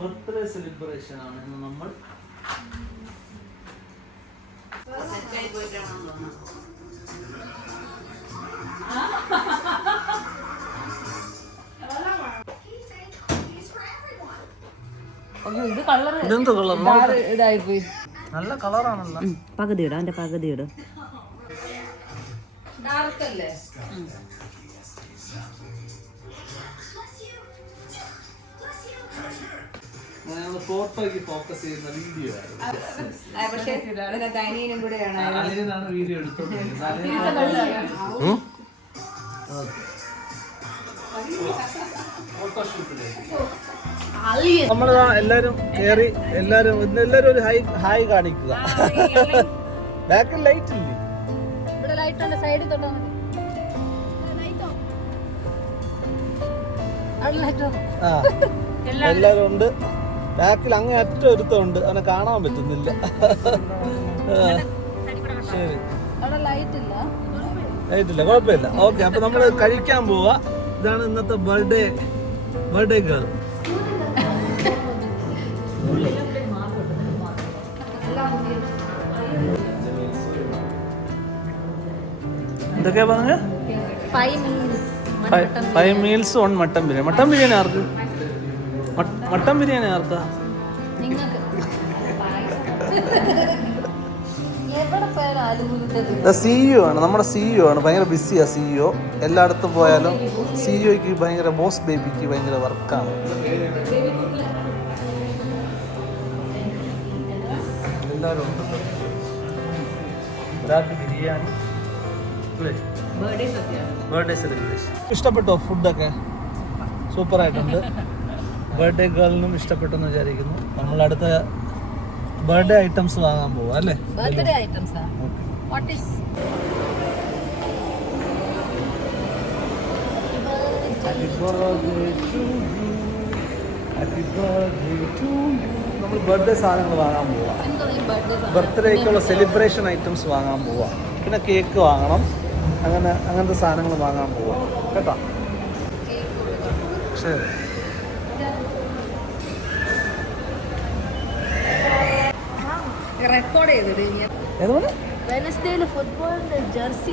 Birthday celebration ആണ് ഇന്ന് നമ്മൾ. ഇതെന്ത് കളർ? ഇതായിപ്പോയി. നല്ല കളറാണല്ലോ. പകുതി ഇടാം, എന്റെ പകുതി ഇടും. ഫോട്ടോയ്ക്ക് ഫോക്കസ് ചെയ്യുന്ന വീഡിയോ ആണ്. വീഡിയോ എടുത്തോണ്ടിരിക്കുന്നത്. നമ്മള് എല്ലാരും കേറി, എല്ലാരും ഒരു ഹായ് കാണിക്കുക. ബാക്കിൽ ലൈറ്റ് ഇല്ലേ? എല്ലാരും ഉണ്ട്. ബാക്കിൽ അങ്ങേ അറ്റം ഒരുത്തമുണ്ട്, അവനെ കാണാൻ പറ്റുന്നില്ല. ശരി, ലൈറ്റ് ഇല്ല, കുഴപ്പമില്ല. ഓക്കെ, അപ്പൊ നമ്മള് കഴിക്കാൻ പോവാ. ഇതാണ് ഇന്നത്തെ ബർത്ത്ഡേ ഗേൾ. എന്തൊക്കെയാ പറഞ്ഞ? 5 meals 1 mutton biryani. Mutton biryani ആർക്ക്? മട്ടൻ ബിരിയാണി ആർക്കാ? CEO ആണ്, നമ്മുടെ CEO ആണ്. ഭയങ്കര ബിസിയാ CEO. എല്ലായിടത്തും പോയാലും CEOക്ക് ഭയങ്കര, ബോസ് ബേബിക്ക് ഭയങ്കര വർക്കാണ്. എല്ലാവരും ഉണ്ട്. ഒരാൾക്ക് ബിരിയാണി, ബർത്ത്ഡേ സെലിബ്രേഷൻ. ഇഷ്ടപ്പെട്ടോ? ഫുഡൊക്കെ സൂപ്പറായിട്ടുണ്ട്. ബർത്ത്ഡേ ഗേളിനും ഇഷ്ടപ്പെട്ടെന്ന് വിചാരിക്കുന്നു. നമ്മൾ അടുത്ത ബർത്ത്ഡേ ഐറ്റംസ് വാങ്ങാൻ പോവാ അല്ലേ? Birthday items. വാട്ട് ഈസ് നമ്മൾ ബർത്ത്ഡേ സാധനങ്ങൾ വാങ്ങാൻ പോവാ. ബർത്ത്ഡേക്കുള്ള സെലിബ്രേഷൻ ഐറ്റംസ് വാങ്ങാൻ പോവാ. പിന്നെ കേക്ക് വാങ്ങണം. അങ്ങനത്തെ സാധനങ്ങൾ വാങ്ങാൻ പോവാ കേട്ടോ. ശരി. റെക്കോർഡ് ചെയ്തിട്ട് വെനസ്ഡേയിൽ ഫുട്ബോളിന്റെ ജേഴ്സി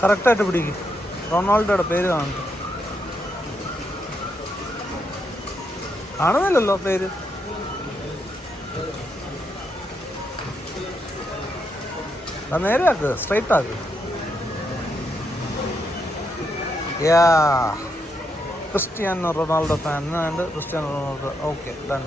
കറക്റ്റായിട്ട് പിടിക്കും. റൊണാൾഡോയുടെ പേര് കാണുന്നില്ലല്ലോ പേര്. നേരെ ആക്ക്, സ്ട്രൈറ്റ് ആക്ക്. ക്രിസ്ത്യാനോ റൊണാൾഡോ ഫാൻ ഉണ്ട്. Cristiano Ronaldo. Okay, done.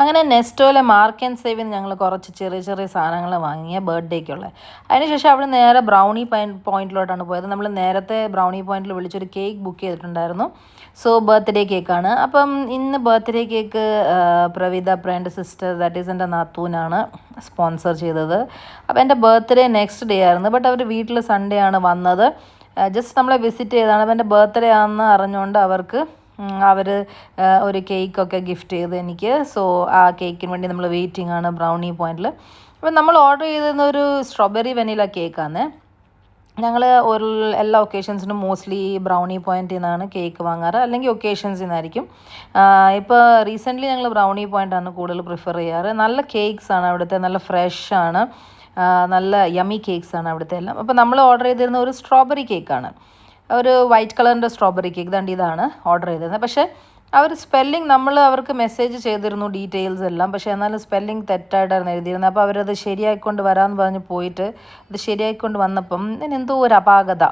അങ്ങനെ നെസ്റ്റോയിലെ മാർക്ക് ആൻഡ് സേവിൽ ഞങ്ങൾ കുറച്ച് ചെറിയ സാധനങ്ങൾ വാങ്ങിയ ബർത്ത്ഡേക്കുള്ള. അതിനുശേഷം അവിടെ നേരെ ബ്രൗണി പോയിന്റിലോട്ടാണ് പോയത്. നമ്മൾ നേരത്തെ ബ്രൗണി പോയിന്റിൽ വിളിച്ചൊരു കേക്ക് ബുക്ക് ചെയ്തിട്ടുണ്ടായിരുന്നു. സോ ബർത്ത്ഡേ കേക്കാണ്. അപ്പം ഇന്ന് ബർത്ത്ഡേ കേക്ക് പ്രവിത എൻ്റെ സിസ്റ്റർ, ദാറ്റ് ഈസ് എൻ്റെ നാത്തൂനാണ് സ്പോൺസർ ചെയ്തത്. അപ്പോൾ എൻ്റെ ബർത്ത്ഡേ നെക്സ്റ്റ് ഡേ ആയിരുന്നു. ബട്ട് അവർ വീട്ടിൽ സൺഡേ ആണ് വന്നത്. ജസ്റ്റ് നമ്മളെ വിസിറ്റ് ചെയ്തതാണ്. അപ്പോൾ എൻ്റെ ബർത്ത്ഡേ ആണെന്ന് അറിഞ്ഞുകൊണ്ട് അവർ ഒരു കേക്കൊക്കെ ഗിഫ്റ്റ് ചെയ്ത് എനിക്ക്. സോ ആ കേക്കിന് വേണ്ടി നമ്മൾ വെയിറ്റിംഗ് ആണ് ബ്രൗണി പോയിന്റിൽ. അപ്പം നമ്മൾ ഓർഡർ ചെയ്തിരുന്ന ഒരു സ്ട്രോബെറി വെനില കേക്കാണ്. ഞങ്ങൾ എല്ലാ ഒക്കേഷൻസിനും മോസ്റ്റ്ലി ബ്രൗണി പോയിന്റിൽ നിന്നാണ് കേക്ക് വാങ്ങാറ്, അല്ലെങ്കിൽ ഒക്കേഷൻസിൽ നിന്നായിരിക്കും. ഇപ്പോൾ റീസെൻ്റ്ലി ഞങ്ങൾ ബ്രൗണി പോയിൻ്റാണ് കൂടുതൽ പ്രിഫർ ചെയ്യാറ്. നല്ല കേക്ക്സാണ് അവിടുത്തെ, നല്ല ഫ്രഷാണ്, നല്ല യമി കേക്ക്സാണ് അവിടുത്തെ എല്ലാം. അപ്പോൾ നമ്മൾ ഓർഡർ ചെയ്തിരുന്ന ഒരു സ്ട്രോബെറി കേക്കാണ്, ഒരു വൈറ്റ് കളറിൻ്റെ സ്ട്രോബെറി കേക്ക്. ദാണ്ട് ഇതാണ് ഓർഡർ ചെയ്തിരുന്നത്. പക്ഷേ അവർ സ്പെല്ലിംഗ്, നമ്മൾ അവർക്ക് മെസ്സേജ് ചെയ്തിരുന്നു ഡീറ്റെയിൽസ് എല്ലാം, പക്ഷേ എന്നാലും സ്പെല്ലിംഗ് തെറ്റായിട്ടായിരുന്നു എഴുതിയിരുന്നത്. അപ്പോൾ അവരത് ശരിയായിക്കൊണ്ട് വരാമെന്ന് പറഞ്ഞ് പോയിട്ട് അത് ശരിയായിക്കൊണ്ട് വന്നപ്പം എന്തോ ഒരു അപാകത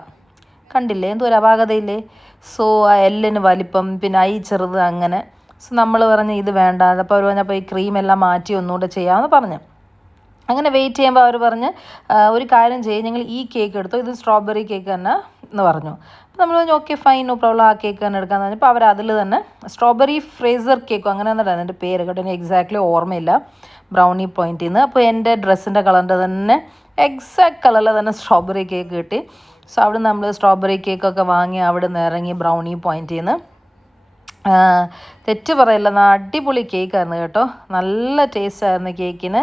കണ്ടില്ലേ, എന്തോ ഒരു അപാകതയില്ലേ. സോ ആ എല്ലിന് വലിപ്പം, പിന്നെ ഐ ചെറുത്, അങ്ങനെ. സോ നമ്മൾ പറഞ്ഞ് ഇത് വേണ്ട. അപ്പോൾ അവർ പറഞ്ഞപ്പോൾ ഈ ക്രീമെല്ലാം മാറ്റി ഒന്നുകൂടെ ചെയ്യാമെന്ന് പറഞ്ഞു. അങ്ങനെ വെയിറ്റ് ചെയ്യുമ്പോൾ അവർ പറഞ്ഞ് ഒരു കാര്യം ചെയ്യും, ഞങ്ങൾ ഈ കേക്ക് എടുത്തു, ഇത് സ്ട്രോബെറി കേക്ക് തന്നെ എന്ന് പറഞ്ഞു. അപ്പോൾ നമ്മൾ പറഞ്ഞു ഓക്കെ ഫൈൻ, നോ പ്രോബ്ലം, ആ കേക്ക് തന്നെ എടുക്കാമെന്ന് പറഞ്ഞപ്പോൾ അവർ അതിൽ തന്നെ സ്ട്രോബെറി ഫ്രേസർ കേക്കോ അങ്ങനെ തന്നെയാണ് അതിൻ്റെ പേര് കേട്ടോ, എനിക്ക് എക്സാക്ട്ലി ഓർമ്മയില്ല. ബ്രൗണി പോയിന്റിൽ നിന്ന്. അപ്പോൾ എൻ്റെ ഡ്രസ്സിൻ്റെ കളറിൻ്റെ തന്നെ എക്സാക്ട് കളറിൽ തന്നെ സ്ട്രോബെറി കേക്ക് കിട്ടി. സോ അവിടെ നമ്മൾ സ്ട്രോബെറി കേക്കൊക്കെ വാങ്ങി അവിടെ നിന്ന് ഇറങ്ങി ബ്രൗണി പോയിന്റിൽ നിന്ന്. തെറ്റ് പറയില്ല, അടിപൊളി കേക്കായിരുന്നു കേട്ടോ. നല്ല ടേസ്റ്റ് ആയിരുന്നു കേക്കിന്,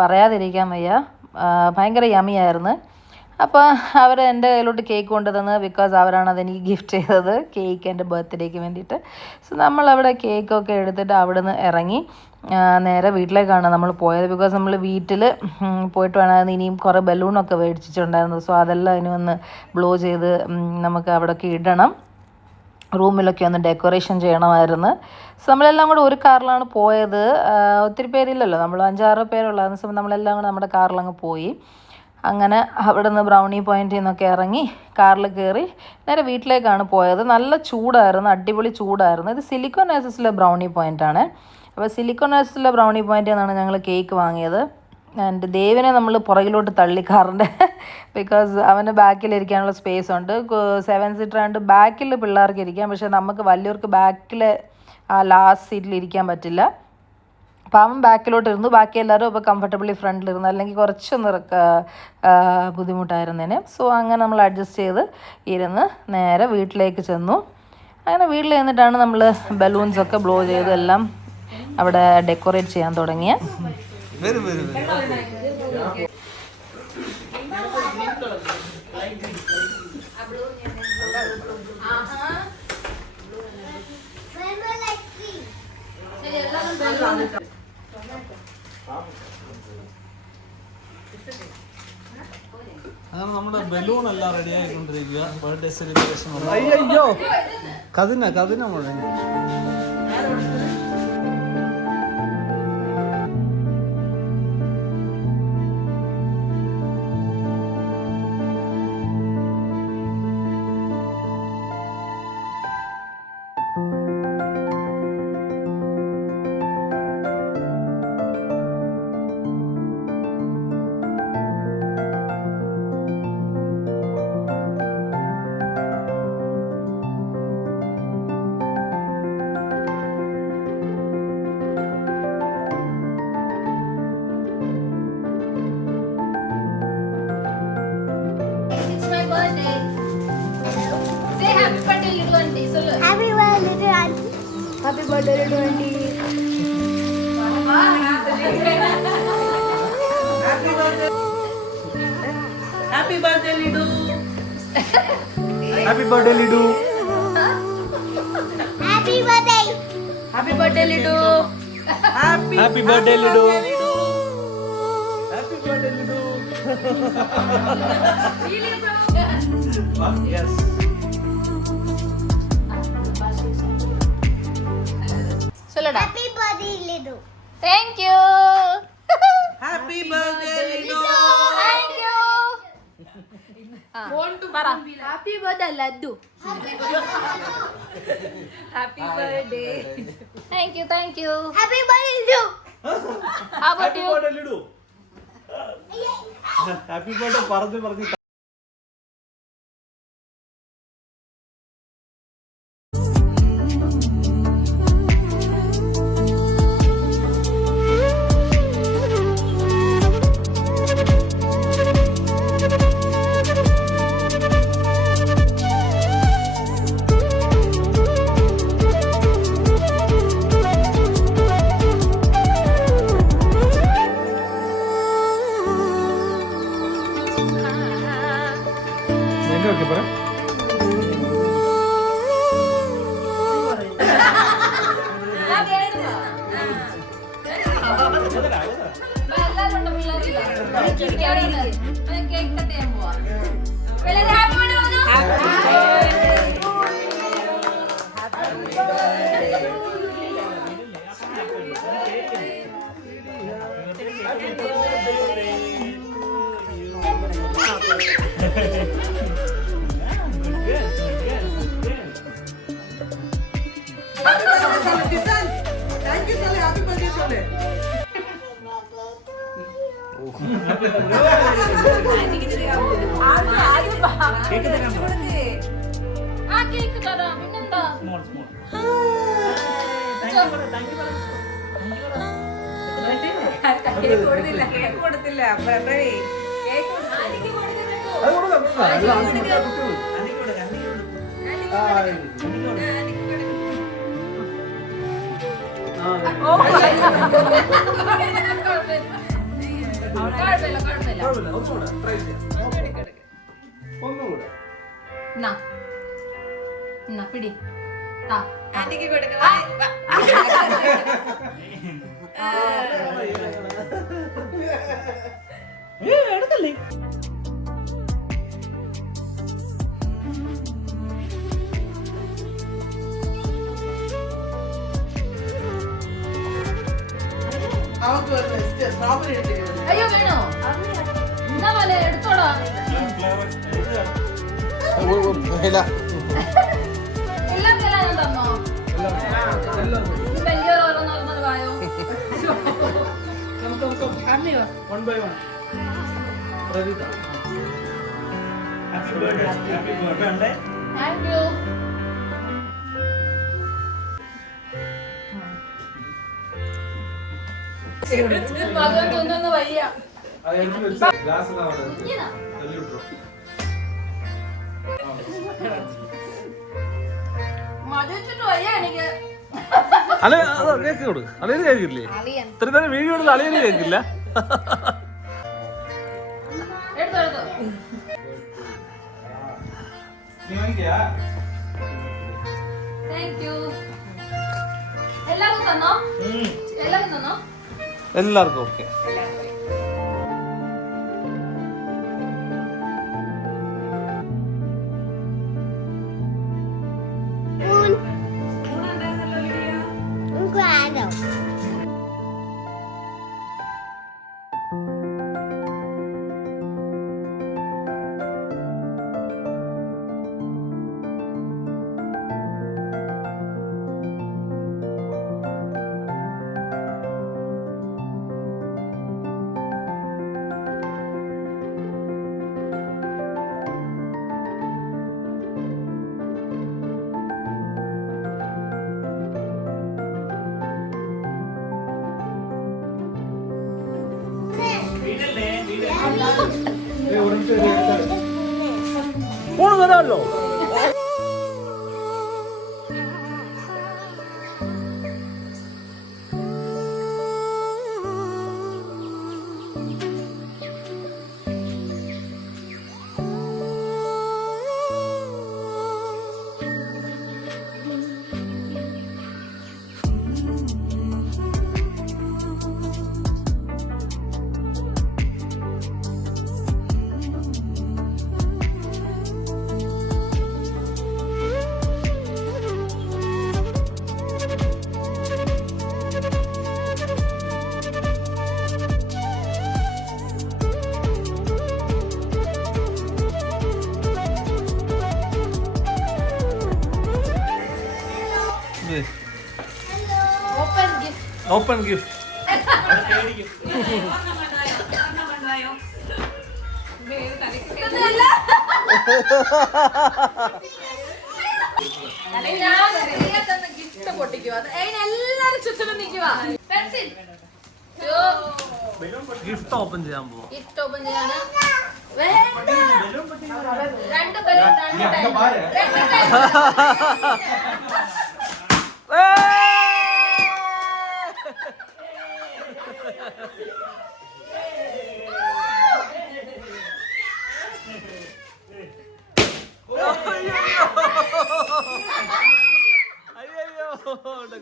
പറയാതിരിക്കാൻ വയ്യ. ഭയങ്കര യമ്മിയായിരുന്നു. അപ്പോൾ അവർ എൻ്റെ കയ്യിലോട്ട് കേക്ക് കൊണ്ടുതന്ന്, ബിക്കോസ് അവരാണ് അതെനിക്ക് ഗിഫ്റ്റ് ചെയ്തത് കേക്ക് എൻ്റെ ബർത്ത്ഡേക്ക് വേണ്ടിയിട്ട്. സോ നമ്മളവിടെ കേക്കൊക്കെ എടുത്തിട്ട് അവിടെ നിന്ന് ഇറങ്ങി നേരെ വീട്ടിലേക്കാണ് നമ്മൾ പോയത്. ബിക്കോസ് നമ്മൾ വീട്ടിൽ പോയിട്ട് വേണമായിരുന്നു, ഇനിയും കുറേ ബലൂണൊക്കെ മേടിച്ചിട്ടുണ്ടായിരുന്നു. സോ അതെല്ലാം ഇനി ഒന്ന് ബ്ലോ ചെയ്ത് നമുക്ക് അവിടെയൊക്കെ ഇടണം, റൂമിലൊക്കെ ഒന്ന് ഡെക്കറേഷൻ ചെയ്യണമായിരുന്നു. സോ നമ്മളെല്ലാം കൂടെ ഒരു കാറിലാണ് പോയത്. ഒത്തിരി പേരില്ലല്ലോ, നമ്മൾ 5-6 പേരുള്ളായിരുന്നു. സോ നമ്മളെല്ലാം കൂടെ നമ്മുടെ കാറിലങ്ങ് പോയി. അങ്ങനെ അവിടെ നിന്ന് ബ്രൗണി പോയിന്റിൽ നിന്നൊക്കെ ഇറങ്ങി കാറിൽ കയറി നേരെ വീട്ടിലേക്കാണ് പോയത്. നല്ല ചൂടായിരുന്നു, അടിപൊളി ചൂടായിരുന്നു. ഇത് സിലിക്കോൺ ഓയസിസിലെ ബ്രൗണി പോയിൻ്റാണ്. അപ്പോൾ സിലിക്കോൺ ഓയസിസിലെ ബ്രൗണി പോയിന്റിൽ നിന്നാണ് ഞങ്ങൾ കേക്ക് വാങ്ങിയത്. ആൻഡ് ദേവിനെ നമ്മൾ പുറകിലോട്ട് തള്ളി കാറിൻ്റെ, ബിക്കോസ് അവന് ബാക്കിലിരിക്കാനുള്ള സ്പേസ് ഉണ്ട്. 7 സീറ്റർ ആണ്ട് ബാക്കിൽ പിള്ളേർക്ക് ഇരിക്കാം, പക്ഷേ നമുക്ക് വലിയവർക്ക് ബാക്കിൽ ആ ലാസ്റ്റ് സീറ്റിൽ ഇരിക്കാൻ പറ്റില്ല. അപ്പോൾ അവൻ ബാക്കിലോട്ട് ഇരുന്നു, ബാക്കി എല്ലാവരും ഇപ്പോൾ കംഫർട്ടബിളി ഫ്രണ്ടിലിരുന്നു, അല്ലെങ്കിൽ കുറച്ചൊന്ന് ബുദ്ധിമുട്ടായിരുന്നേനെ. സോ അങ്ങനെ നമ്മൾ അഡ്ജസ്റ്റ് ചെയ്ത് ഇരുന്ന് നേരെ വീട്ടിലേക്ക് ചെന്നു. അങ്ങനെ വീട്ടിൽ ചെന്നിട്ടാണ് നമ്മൾ ബലൂൺസൊക്കെ ബ്ലോ ചെയ്ത് എല്ലാം അവിടെ ഡെക്കറേറ്റ് ചെയ്യാൻ തുടങ്ങിയ. അങ്ങനെ നമ്മുടെ ബലൂൺ എല്ലാം റെഡി ആയിക്കൊണ്ടിരിക്കുക. Birthday celebration. അയ്യോ കതിന മുഴങ്ങി. Happy birthday, little auntie. Happy birthday, Lidu. Happy birthday, Lidu. Happy birthday. Happy birthday, Lidu. Happy birthday, Lidu. Happy birthday, Lidu. Really, bro? Yes. Happy birthday, Lidu. Thank you. Happy birthday, Lidu. Thank you. Happy birthday, Laddu. Happy birthday. Thank you. Thank you. Happy birthday, Lidu. How about Happy you? birthday, Lidu. Happy birthday പറഞ്ഞു okay പറയാം. Thank you, Sole. Happy birthday, Sole. Cake തരാം, പിന്നെന്താ? Thank you. Cake കൊടുത്തില്ല cake കൊടുത്തില്ല birthday cake അത് കൊടുക്കാം, അത് ആവശ്യമില്ല, കുട്ടികൾ. കുഴപ്പമില്ല, ഒന്നുകൂടെ try ചെയ്യാം. ഒന്നുകൂടെ. പിടി ആന്റിക്ക് കൊടുക്കുക എടുക്കല്ലേ. അവർക്ക് സ്ട്രോബെറി എടുത്തിരിക്കുന്നത് അയ്യോ വേണോ എന്നാ പോലെ എടുത്തോടാ എല്ലാം കലാനം തന്നോ വലിയൊരു ഓരോന്നോരോന്നോട് വായോ കമ്മിയോ One by one. Pradita. Happy birthday. Thank you മകൻ തോന്നുന്ന വയ്യ Glass കുഞ്ഞിനാ മതിച്ചിട്ട് വയ്യ എനിക്ക് അല്ലെ കേക്ക് കൊടു അളിയന് കേൾക്കില്ലേ ഇത്ര നേരം വീഡിയോ എടുത്ത് അളിയന് കേൾക്കില്ല എടുത്തോ എടുത്തോ താങ്ക് യു എല്ലാവർക്കും തന്നോ എല്ലാവർക്കും തന്നോ എല്ലാവർക്കും ഓക്കെ Claro. ഫോൺ വരാമല്ലോ ഓപ്പൺ ഗിഫ്റ്റ് ഗിഫ്റ്റ് പൊട്ടിക്കുക എല്ലാരും ചുറ്റിലും നിൽക്കുക പെൻസിൽ ഗിഫ്റ്റ് ഓപ്പൺ ചെയ്യാൻ പോവാ ഗിഫ്റ്റ് ഓപ്പൺ ചെയ്യാന് രണ്ട് ബലൂൺ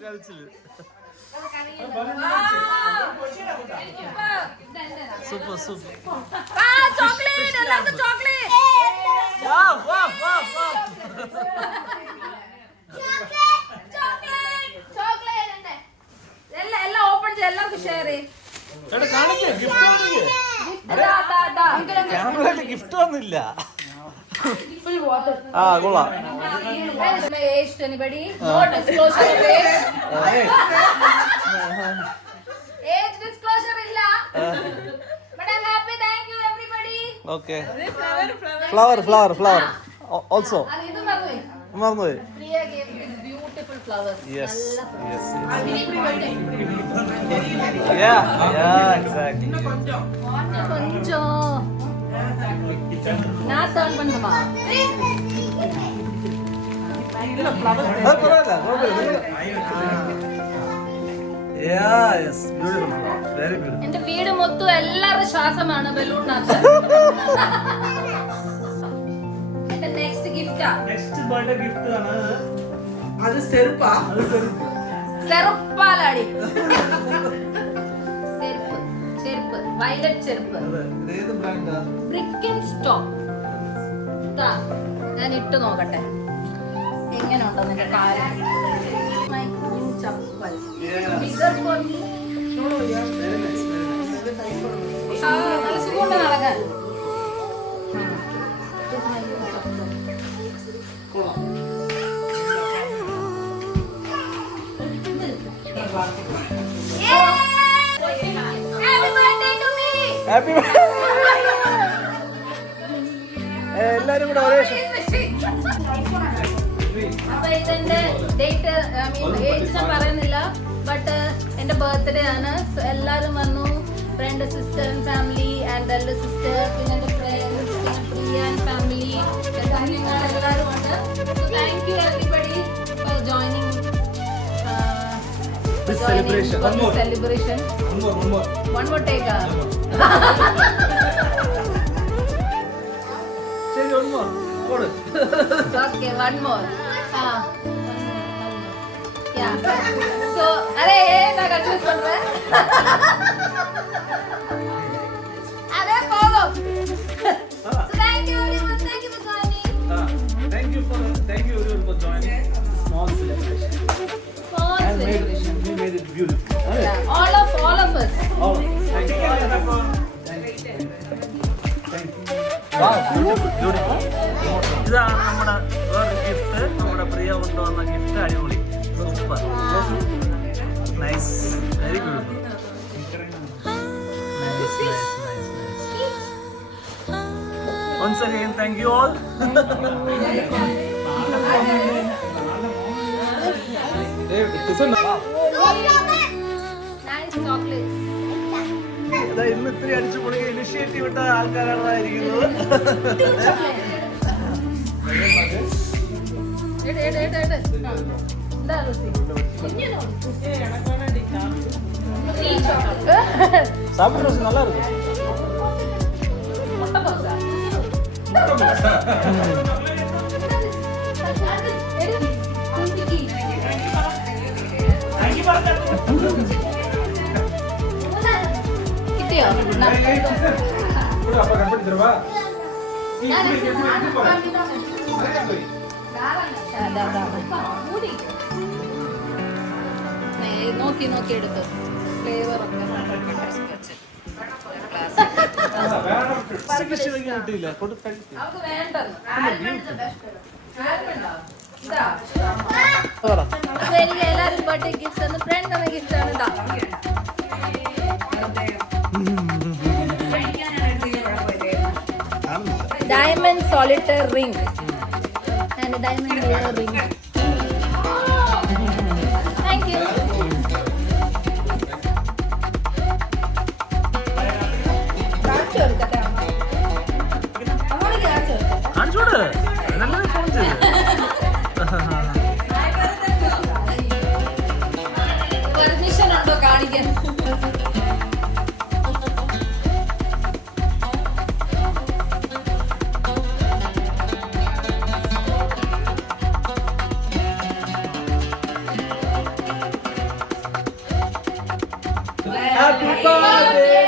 കളിച്ചില് സൂപ്പർ സൂപ്പർ ചോക്ലേറ്റ് എല്ലാവർക്കും ചോക്ലേറ്റ് ചോക്ലേറ്റ് എല്ലാം ഓപ്പൺ ചെയ്ത് എല്ലാവർക്കും ഷെയർ ക്യാമറയില് ഗിഫ്റ്റ് ഒന്നുമില്ല ആ കൊള്ളാം Age to anybody? No disclosure of age. Age disclosure illa. But I'm happy. Thank you everybody. Okay flower flower flower also അത് ഇത് മറന്നുപോയി. മറന്നുപോയി Priya gave this beautiful flowers. Yes. നല്ല Yes. flowers. Yeah, exactly. கொஞ்சம் நான் turn பண்ணுமா? അത് പറയല്ല, കുഴപ്പമില്ല. Yeah, yes, beautiful. Very beautiful. എന്റെ വീട് മൊത്തം എല്ലാവരുടെ ശ്വാസമാണ് ബലൂണിനകത്ത്. എന്റെ നെക്സ്റ്റ് ഗിഫ്റ്റാ. നെക്സ്റ്റ് ബർത്ത്ഡേ ഗിഫ്റ്റ് ആണ് അത് ചെറുപ്പാ. ചെറുപ്പാലാടി. ചെരുപ്പ് വയലറ്റ് ചെരുപ്പ്. ഏത് ബ്രാൻഡാ? Brick and stop. ഞാൻ ഇട്ട് നോക്കട്ടെ എങ്ങനെ ഉണ്ടോ നിന്റെ കാര്യം. My queen chappal. Bigger for me. Very nice, very nice. നല്ല സുഖമുണ്ട് നടക്കാൻ. Happy എല്ലാരും കൂടെ ഒരേ അപ്പൊ ഇതെന്റെ ഡേറ്റ് ഏജ് ഞാൻ പറയുന്നില്ല, ബട്ട് എന്റെ ബർത്ത്ഡേ ആണ്. So, എല്ലാരും വന്നു, friend sister family and elder sister, പിന്നെ എന്റെ ഫ്രണ്ട്സ്, പിന്നെ പ്രിയ ആൻഡ് ഫാമിലി, എല്ലാവരും ഉണ്ട്. So, thank you everybody for joining This celebration. for One this more. celebration. One more take. ശരി, one more. Hold it. Okay, one more. Yeah. So, अरे ना confuse कर रहा है. अरे follow. So thank you everyone. Thank you for joining. Thank you everyone for joining. Small celebration. Small And celebration. we made it beautiful. Yeah. All of us. Oh, thank you. Wow, beautiful. ഇതാണ് നമ്മുടെ വേറെ gift. നമ്മുടെ പ്രിയ കൊണ്ടുവന്ന gift. അടിപൊളി, super, nice, very beautiful. Once again, thank you all. Nice chocolates. ഇന്ന് ഇത്തിരി അടിച്ചു പൊളിക്കുക ഇനിഷ്യേറ്റീവ് ഇട്ട ആൾക്കാരാണ് ഇരിക്കുന്നത്. சாப்பிட்றது நல்லா இருக்கும். കിട്ടിയോ? നോക്കി നോക്കി എടുത്തു ഫ്ലേവർ ഒക്കെ കിട്ടിയില്ല. അവർക്ക് വേണ്ടത് അപ്പൊ എനിക്ക് എല്ലാരും ബർത്ത്ഡേ ഗിഫ്റ്റ് തന്നു. ഫ്രണ്ട് എന്ന ഗിഫ്റ്റ് ആണ് ഇതാ. Diamond solitaire ring and diamond ring. Thank you. കാണിച്ചോട്, നല്ലത് ഫോൺ ചെയ്ത്. പെർമിഷൻ ഉണ്ടോ കാണിക്കാൻ? Happy birthday.